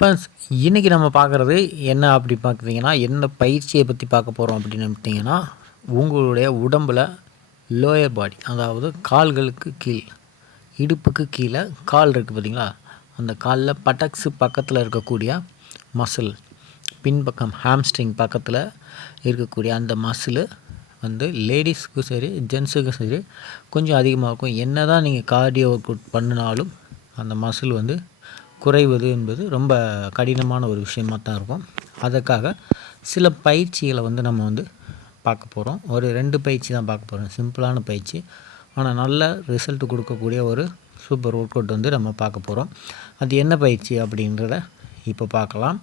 Friends, இன்றைக்கி நம்ம பார்க்குறது என்ன அப்படி பார்த்தீங்கன்னா, என்ன பயிற்சியை பற்றி பார்க்க போகிறோம் அப்படின்னு பார்த்தீங்கன்னா, உங்களுடைய உடம்பில் லோயர் பாடி, அதாவது கால்களுக்கு கீழ், இடுப்புக்கு கீழே கால் இருக்குது பார்த்தீங்களா, அந்த காலில் பட்டக்ஸு பக்கத்தில் இருக்கக்கூடிய மசில், பின்பக்கம் ஹாம்ஸ்ட்ரிங் பக்கத்தில் இருக்கக்கூடிய அந்த மசிலு வந்து லேடிஸுக்கும் சரி ஜென்ஸுக்கும் சரி கொஞ்சம் அதிகமாக இருக்கும். என்ன தான் நீங்கள் கார்டியோ ஒர்க் அவுட் பண்ணினாலும் அந்த மசில் வந்து குறைவது என்பது ரொம்ப கடினமான ஒரு விஷயமாக தான் இருக்கும். அதற்காக சில பயிற்சிகளை வந்து நம்ம வந்து பார்க்க போகிறோம். ஒரு 2 பயிற்சி தான் பார்க்க போகிறோம். சிம்பிளான பயிற்சி, ஆனால் நல்ல ரிசல்ட் கொடுக்கக்கூடிய ஒரு சூப்பர் ஒர்க் அவுட் வந்து நம்ம பார்க்க போகிறோம். அது என்ன பயிற்சி அப்படின்றத இப்போ பார்க்கலாம்.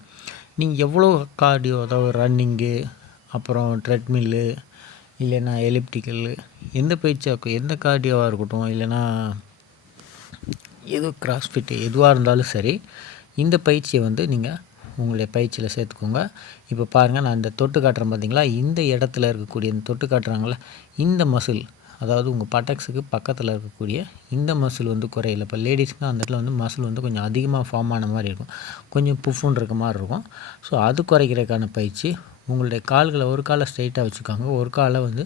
நீங்கள் எவ்வளோ கார்டியோ, அதாவது ரன்னிங்கு, அப்புறம் ட்ரெட்மில்லு, இல்லைன்னா எலிப்டிக்கல்லு, எந்த பயிற்சியாக இருக்கும், எந்த கார்டியோவாக இருக்கட்டும், இல்லைன்னா எது கிராஸ்ஃபிட்டு எதுவாக இருந்தாலும் சரி, இந்த பயிற்சியை வந்து நீங்கள் உங்களுடைய பயிற்சியில் சேர்த்துக்கோங்க. இப்போ பாருங்கள், நான் இந்த தொட்டு காட்டுறேன் பார்த்தீங்களா, இந்த இடத்துல இருக்கக்கூடிய இந்த தொட்டு காட்டுறாங்களே இந்த மசில், அதாவது உங்கள் பட்டக்ஸுக்கு பக்கத்தில் இருக்கக்கூடிய இந்த மசில் வந்து குறையில. இப்போ லேடிஸ்க்கு அந்த இடத்துல வந்து மசில் வந்து கொஞ்சம் அதிகமாக ஃபார்ம் ஆன மாதிரி இருக்கும், கொஞ்சம் புஃப்னு இருக்க மாதிரி இருக்கும். ஸோ அது குறைக்கிறதுக்கான பயிற்சி. உங்களுடைய கால்களை ஒரு காலை ஸ்ட்ரைட்டாக வச்சுக்கோங்க, ஒரு காலை வந்து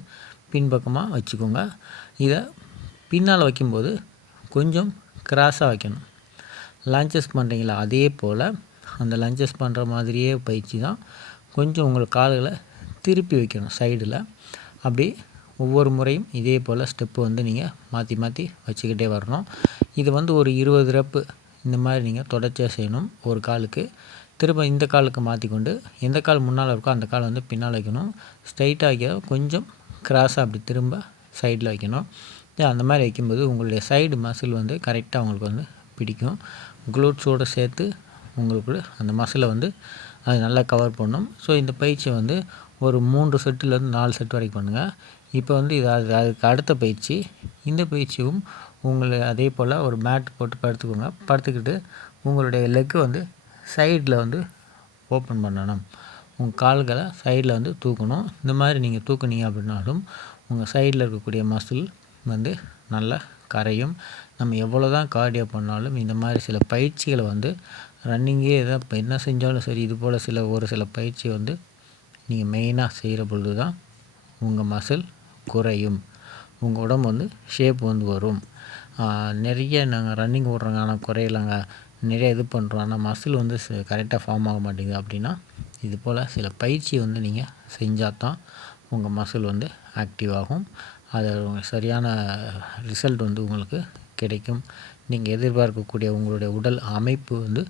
பின்பக்கமாக வச்சுக்கோங்க. இதை பின்னால் வைக்கும்போது கொஞ்சம் கிராஸாக வைக்கணும். லஞ்சஸ் பண்ணுறீங்களா, அதே போல் அந்த லஞ்சஸ் பண்ணுற மாதிரியே பயிற்சி தான். கொஞ்சம் உங்கள் கால்களை திருப்பி வைக்கணும் சைடில். அப்படி ஒவ்வொரு முறையும் இதே போல் ஸ்டெப்பு வந்து நீங்கள் மாற்றி மாற்றி வச்சுக்கிட்டே வரணும். இது வந்து ஒரு 20 ரெப்பு இந்த மாதிரி நீங்கள் தொடர்ச்சியாக செய்யணும். ஒரு காலுக்கு திரும்ப இந்த காலுக்கு மாற்றிக்கொண்டு எந்த கால் முன்னால் இருக்கோ அந்த கால் வந்து பின்னால் வைக்கணும். ஸ்ட்ரைட்டாக வைக்க கொஞ்சம் கிராஸாக அப்படி திரும்ப சைடில் வைக்கணும். அந்த மாதிரி வைக்கும்போது உங்களுடைய சைடு மசில் வந்து கரெக்டாக உங்களுக்கு வந்து பிடிக்கும். க்ளூட்ஸோடு சேர்த்து உங்களுக்கு அந்த மசிலை வந்து அது நல்லா கவர் பண்ணும். ஸோ இந்த பயிற்சியை வந்து ஒரு 3 செட்டுலேருந்து 4 செட் வரைக்கும் பண்ணுங்கள். இப்போ வந்து இது அதுக்கு அடுத்த பயிற்சி. இந்த பயிற்சியும் உங்களை அதே போல் ஒரு மேட் போட்டு படுத்துக்கோங்க. படுத்துக்கிட்டு உங்களுடைய லெக்கு வந்து சைடில் வந்து ஓப்பன் பண்ணணும். உங்கள் கால்களை சைடில் வந்து தூக்கணும். இந்த மாதிரி நீங்கள் தூக்குனீங்க அப்படின்னாலும் உங்கள் சைடில் இருக்கக்கூடிய மசில் வந்து நல்லா கரையும். நம்ம எவ்வளோ தான் கார்டியோ பண்ணாலும் இந்த மாதிரி சில பயிற்சிகளை வந்து ரன்னிங்கே எதாவது என்ன செஞ்சாலும் சரி, இது போல் ஒரு சில பயிற்சி வந்து நீங்கள் மெயினாக செய்கிற பொழுது தான் உங்கள் மசில் குறையும், உங்கள் உடம்பு வந்து ஷேப் வந்து வரும். நிறைய நாங்கள் ரன்னிங் ஓடுறோங்க ஆனால் குறையலைங்க, நிறைய இது பண்ணுறோம் ஆனால் மசில் வந்து கரெக்டாக ஃபார்ம் ஆக மாட்டேங்குது அப்படின்னா, இது போல் சில பயிற்சி வந்து நீங்கள் செஞ்சால் தான் உங்கள் மசில் வந்து ஆக்டிவ் ஆகும். அது சரியான ரிசல்ட் வந்து உங்களுக்கு கிடைக்கும். நீங்கள் எதிர்பார்க்கக்கூடிய உங்களுடைய உடல் அமைப்பு வந்து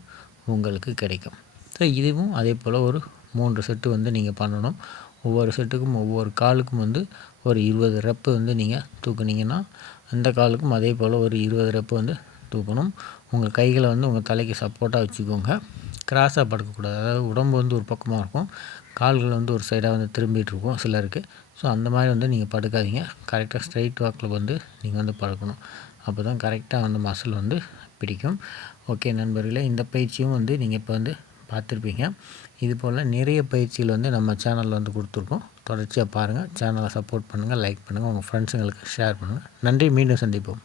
உங்களுக்கு கிடைக்கும். ஸோ இதுவும் அதே போல் ஒரு 3 செட்டு வந்து நீங்கள் பண்ணணும். ஒவ்வொரு செட்டுக்கும் ஒவ்வொரு காலுக்கும் வந்து ஒரு 20 ரெப்பு வந்து நீங்கள் தூக்குனீங்கன்னா, அந்த காலுக்கும் அதே போல் ஒரு 20 ரெப்பு வந்து தூக்கணும். உங்கள் கைகளை வந்து உங்கள் தலைக்கு சப்போர்ட்டாக வச்சுக்கோங்க. கிராஸாக படுக்கக்கூடாது. அதாவது உடம்பு வந்து ஒரு பக்கமாக இருக்கும், கால்கள் வந்து ஒரு சைடாக வந்து திரும்பிகிட்டு இருக்கும் சிலருக்கு. ஸோ அந்த மாதிரி வந்து நீங்கள் படுக்காதீங்க. கரெக்டாக ஸ்ட்ரைட் வாக்கில் வந்து நீங்கள் வந்து படுக்கணும். அப்போ தான் கரெக்டாக வந்து மசில் வந்து பிடிக்கும். ஓகே நண்பர்களே, இந்த பயிற்சியும் வந்து நீங்கள் இப்போ வந்து பார்த்துருப்பீங்க. இது போல் நிறைய பயிற்சிகள் வந்து நம்ம சேனலில் வந்து கொடுத்துருக்கோம். தொடர்ச்சியாக பாருங்கள். சேனலை சப்போர்ட் பண்ணுங்கள், லைக் பண்ணுங்கள், உங்கள் ஃப்ரெண்ட்ஸுங்களுக்கு ஷேர் பண்ணுங்கள். நன்றி, மீண்டும் சந்திப்போம்.